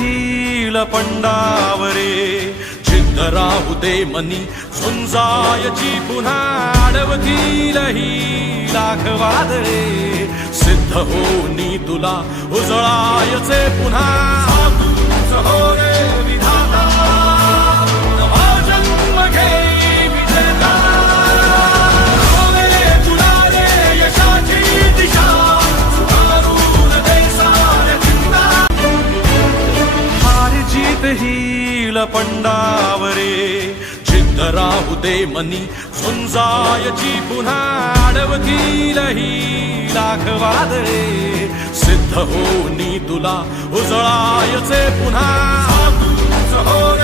hill पंडावरे जिद्द राहू दे मनी झुंजायची पुन्हा अडवतील ही लाख वादळे सिद्ध होनी तुला उजळायचे पुन्हा तूच हो रे विधाता नवा जन्म घेई विजेता रे तुला रे यशाची दिशा सुधारून दे साऱ्या चिंता हार जीत हिल पंडावरे जिद्द राहू दे मनी झुंजायची पुन्हा अडवतील ही लाख वादळे सिद्ध होनी तुला उजळायचे पुन्हा तूच हो रे